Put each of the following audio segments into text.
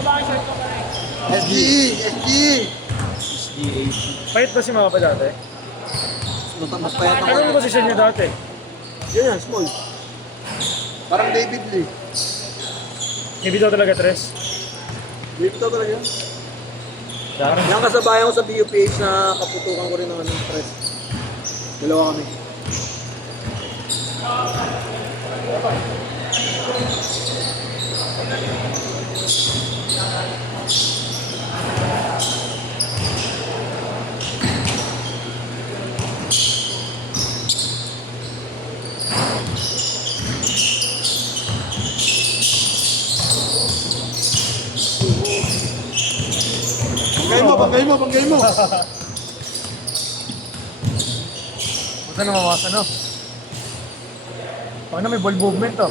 SG! SG! Pahit ba si Mapa dati? Mas payat Ano yung posisyon niya dati? Yun yan, small. Parang David Lee. Hindi daw talaga tres. David daw talaga yan. Darang. Yung kasabayan ko sa BUPH na kaputukan ko rin ng press. Dalawa kami. Banggay mo! Buta na mawasan, no? Paano may ball movement, to?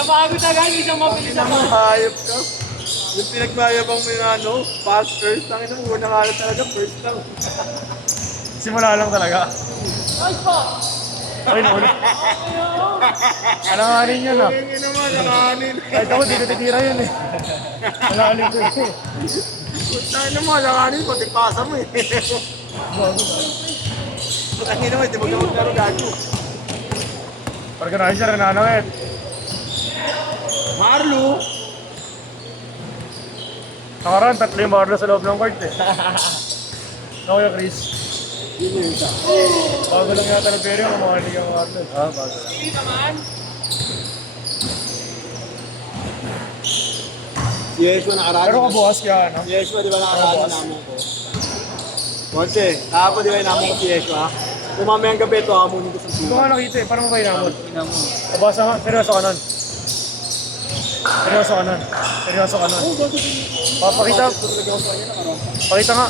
Napagod na guys, isang mabilis ako. Hayop ka. Yung pinagmayabang mo yung ano, pass first lang. Ito, unang araw talaga, first lang. Simula lang talaga. Ay po! Ay, nauna. Alanganin yun, ah. Hindi naman, nakahanin. Kahit ako, di ko titira yun, eh. Alanganin ko, eh. Putangin mo, nakahanin, pati pasa mo eh. Putangin naman, di mo gawag na rin gago. Organizer, nananawit. Marlo! Nakaraan, 3 yung barlo sa loob ng court, eh. Ako yung Chris. Yun yung isa. Bago lang yata ng pero yung kumakalig yung barlo. Ah, bago lang. Sige naman. Si Yeshua nakaraan. Pero kabukas ka, ano? Si Yeshua, di ba nakaraan namon ko? Konse, kahapon di ba namon ko si Yeshua? Kumamayang gabi ito, hamunin ko sa Hindi ko suwa. nga nakita, eh. Parang mabay namon. Kabasa ka, seryoso ka nun. Seryoso ka nun. Seryoso ka nun. Papakita. Pakita nga.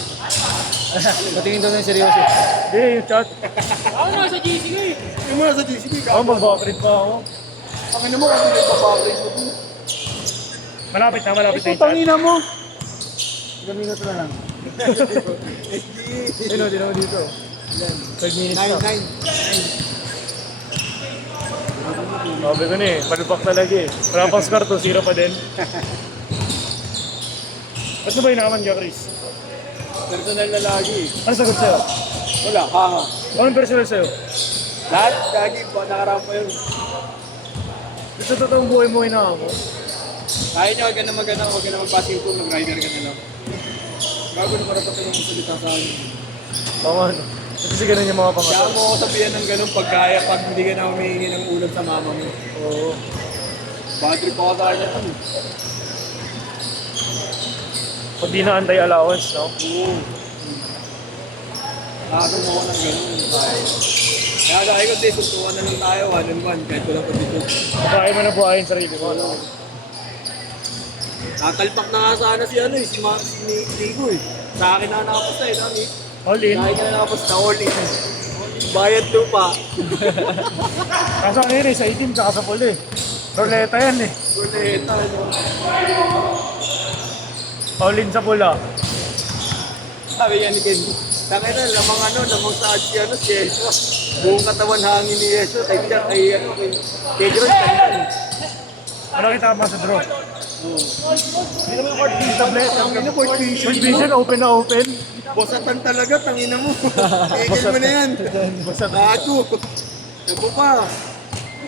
Patingin daw na yung seryoso. Hindi, yung chat. Ako nasa GC ko eh. Yung muna sa GCB, Ako, mag-backread pa ako. Pangin mo kasi may papabrate mo dun. Malapit na yung chat. Tangina mo! Ilang minuto na lang. Ayun, di naman dito. 5 minutes na. 9. Sabi ko na eh, palpak talaga eh. Wala pang score to, 0 pa din. Ba't na ba inaman ka, Chris? Personal na lagi. Ano sagot sa'yo? Wala, haha. Anong personal sa'yo? Lahat, lagi, nakaraan pa yun. Sa totoong buhay mo inaman mo? Kaya niya, wag ka na mag-passing po, mag-rider ka na lang. Bago na para patunong mo salita sa akin. Tama ano. Kasi ganun yung mga Kaya pangalan. mo ako sabihan ng ganun pagkaya pag hindi ka na humihingi ng ulam sa mama mo. Oo. Bad trip ako sa kanya to. Pag di na anti-allowance, no? Oo. Nakagam ako ng ganun. Kaya kaya ko, di, suntukan na lang tayo, 1-on-1, kahit walang kondisyon. Kaya mo na buhayin sarili mo, no? Tatalpak na nga sana si ano eh, si Nico eh. Sa akin na nakapasta eh, no? All in. Sa akin na nakapasta, all in. Bayad lupa. Kaso ano yun eh, sa itim tsaka sa puli. Roleta yan eh. Kuleta, no? All in sa pula. Sabi yan ni Ken. Tangin na, lamang sa si ano, si Yeshua. Buong katawan hangin ni Yeshua. Kay Jack, kay ano, kay Gron, kanyan. Ano kita mo sa draw? Hindi naman court vision. Tangin na court vision. Court vision, open na open. Bosatan talaga, tangin na mo. Tigil mo na yan. Basta Gago. Sabo pa.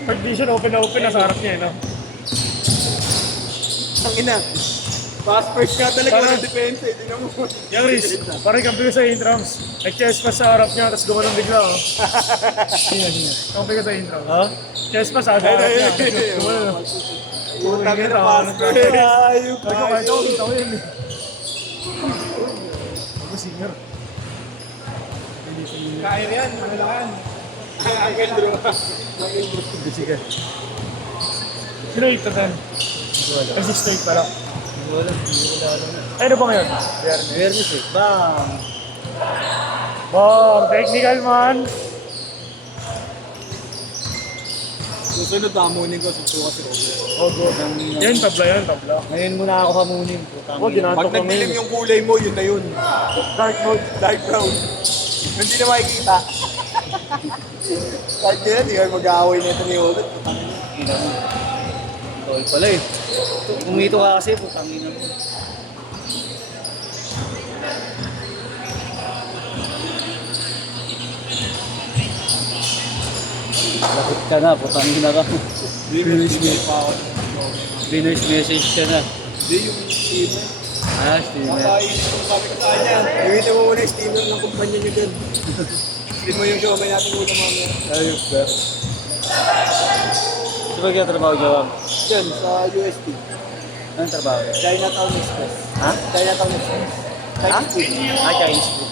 court vision, open na open. Nasa harap niya eh, no? Tangin na. Pass first nga talaga, Parang- walang depensa. Hindi na mo. Yung Riz, parang kampi ko sa intrams. Nag-chest pass sa harap niya, tapos gumanong bigla, oh. Kampi ko sa intrams. Ha? Chest pass sa harap niya, tapos gumanong. Tangin na pass first. Ayup. Sabi ko, kahit ako, kita ko yun eh. Ako, singer. Kaya yan, malakan. Ang Kendro. Sige. Sino yung ito dan? Ay, 6-8 pala. Ay, ano ba ngayon? Awareness eh. Bang. Bang! Technical man! Susunod hamunin ko, susuka si Robert. Oh, go. Yan, tabla yan, tabla. Ngayon muna ako hamunin. Oh, ginantok Pag nagdilim yung kulay mo, yun na yun. Dark mode. Dark brown. Hindi na makikita. Kahit kailan, di kayo mag-aaway nito ni Odot. Ina mo. Tol pala eh. Kumito ka kasi, putang ina mo. Lakot ka na, putang ina ka. Winner's message ka na. Hindi, yung steamer. Ah, streamer. Makain yung sabi ko sa kanya. Iwitin mo muna yung steamer ng kumpanya niyo dyan. Steam mo yung show, may natin muna mamaya. Ayos ba? Sa bagay trabaho gawa? Dyan, sa UST. Anong trabaho? Chinatown Express. Ha? Chinatown Express. Ha? Chinese food. Ah, Chinese food.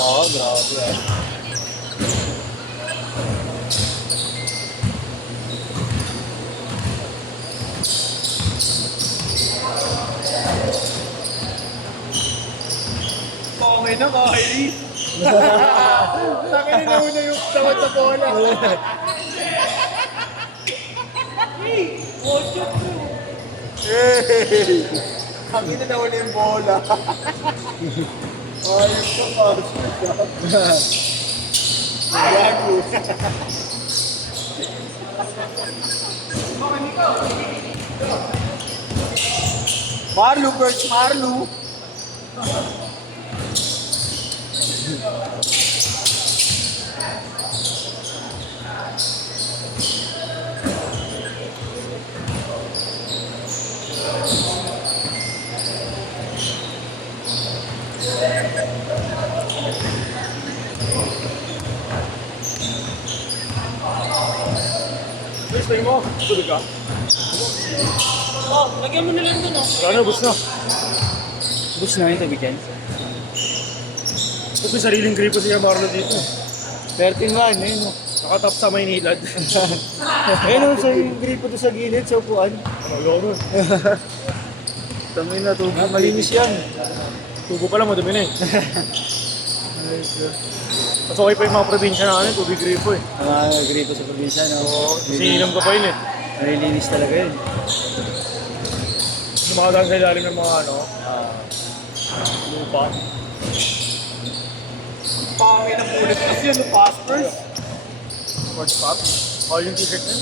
Oo, grabe ah. Okay na, Kylie. Sakin na una yung tawad sa bola. Hey! Kami na nauna yung bola. Ayos ka pa. Gago. Marlo first, Marlo. Guys, tayo mo. Tulog ka. Oh, lagyan mo na lang dun, oh. Ano, bus na. Bus na yung tabigan. Tapos may sariling gripo siya Marlo dito. 13 man, ayun o. Nakatap sa Maynilad. Ayun o, sa yung gripo doon sa gilid, sa upuan. Ano, loro. Tangin na, tubo. Malinis yan. Tubo pa lang, madumi na eh. Mas okay pa yung mga probinsya na ano, tubig gripo eh. Mga gripo sa probinsya, no? Kasi inom ka pa yun eh. Malilinis talaga yun. Dumakadaan sa ilalim ng mga ano, Ah. lupa. Pangin ang pulis kasi yun, Paspers. Sports pop. All yung t-shirt na.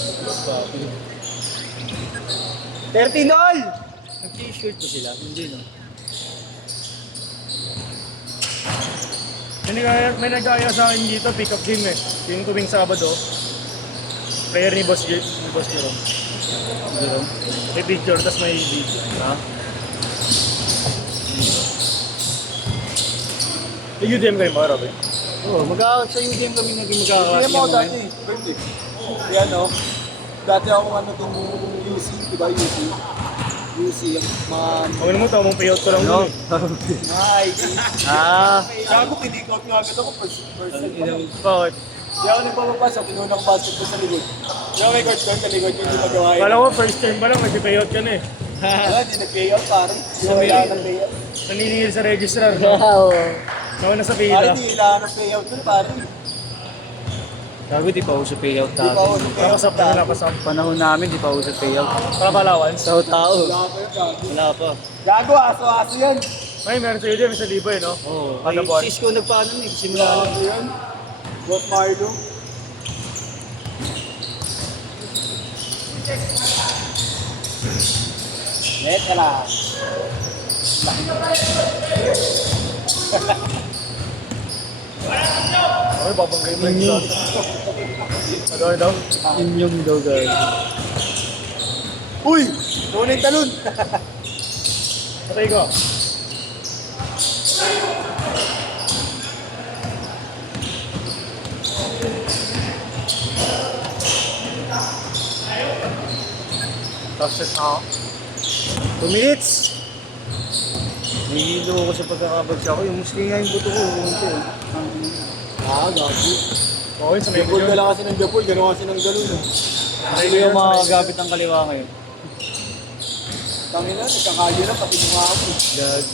13 all! Nag-t-shirt ba sila? Hindi, no? May nag-aya sa akin dito, pick-up game eh. Yung tuwing Sabado, player ni Boss Jerome. Jerome? May picture, tapos may video. Ha? May UDM kayo mga Robin? Oo, sa UDM kami naging Hindi magkakaklase mo ngayon. dati. Yan o. Dati ako ano itong UC, di ba UC? UC, yung mga... Huwag naman tawag mong payout ko lang Ano? dun eh. Ay, Ah! gago, pinikot nga agad ako. First time pa lang. Bakit? Di ako nagpapapasok, pinuna ko basketball sa likod. Di ako may court doon, kalikod yung hindi magawa yun. Kala ko first time pa lang, nag-payout ka na eh. Wala, hindi nag-payout pare. Hindi ko kailangan ng payout. Naniningil sa registrar. Oo. Nauna sa Pare, pila. hindi kailangan ng payout dun pare. Gago, di pa uso payout Di ba ako dati. ng payout Nakasap na nakasap. Panahon namin, di pa uso payout. Para palawan. Sa tao. Wala pa yun, gago. Wala pa. Gago, aso-aso yan. Ay, meron sa UDM, sa libo eh, no? Oo. Kada Ay, buwan. Cisco nagpaano eh. Simula na. Gago yan. Boss Marlo. Leta lang. Ay, babanggay mo yung ano daw? Inyong daw guys. Uy! Doon yung talon. Patay ko. Tapos set na ako. 2 minutes! Nahihilo ako sa pagkakabagsa ko. Yung muski nga yung buto ko. Unti. Ah, gago. Okay, sa may Japol video. na lang kasi ng Japol, gano'n kasi ng galon. Ano yung mga gamit ng kaliwa ngayon? Tangin na, nagkakalyo na, pati mga ako. Gag.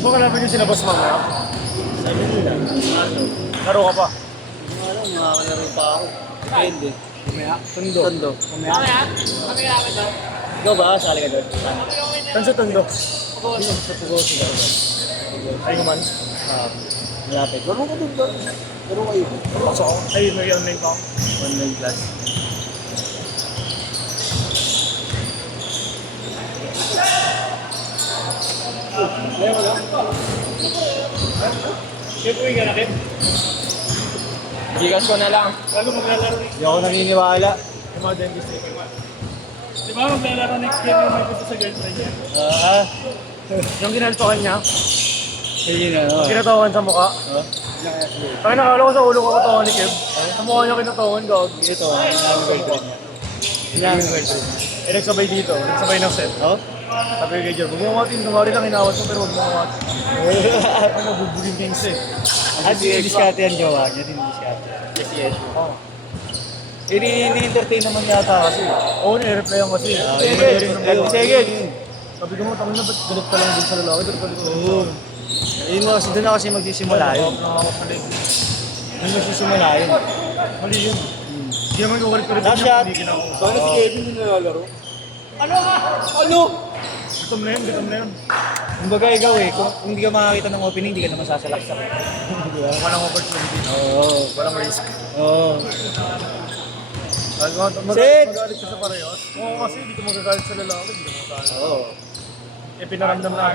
Baka naman yung sinabas mamaya. Sabi nila, ano? Laro ka pa. Ano, makakalaro pa ako. Depende. Kumaya. Tundo. Tondo. Mamaya? Mamaya ako daw. Ikaw ba? Sali ka doon. Tanso Tondo. Sa Pugoso ka doon. Ay naman. Malapit. Laro ko dun doon. Laro kayo. So, ay, may online pa ako. Online class. Kaya puwi ka na, Kim? Gigas ko na lang. Lalo maglalaro ni Hindi ako naniniwala. yung mga dentist eh. Di ba maglalaro next year yung may gusto sa girlfriend niya? Yung ginaltokan niya, Yun na, no? kinatawan sa mukha. Kaya nakala ko sa ulo ko katawan ni Kim. Sa mukha niya kinatawan, gawag. Ito, ang namin girlfriend niya. Inamin ko ito. Eh, nagsabay dito, nagsabay ng set. Oh? Sabi ko kay Jer, huwag mo matin, kumari lang inawas mo, pero huwag mo matin. Ay, nabubugin kings eh. At diskarte yan, jowa niya. Diskarte. Yes. Oo. Ini-entertain naman yata kasi. Oo, ni-reply ako kasi. Sige. Sabi ko mo, tangin na ba't galit ka lang din sa lalaki? Galit ka din Oo. Yun mo, doon na kasi magsisimula yun. Nakakapali. Yun magsisimula yun. Mali yun. Hindi naman kukulit ko rin. Last shot. Hindi kinako. So, ano si Kevin yung nalalaro? Ano? Gutom na yun, gutom na yun. Kumbaga ikaw eh, kung hindi ka makakita ng opening, hindi ka naman sasalaksak. Walang opportunity. Oo. Walang risk. Oo. Magalit ka sa parehas. Oo, kasi hindi ka magagalit sa lalaki. Hindi ka magagalit. Oo. Eh, pinaramdam na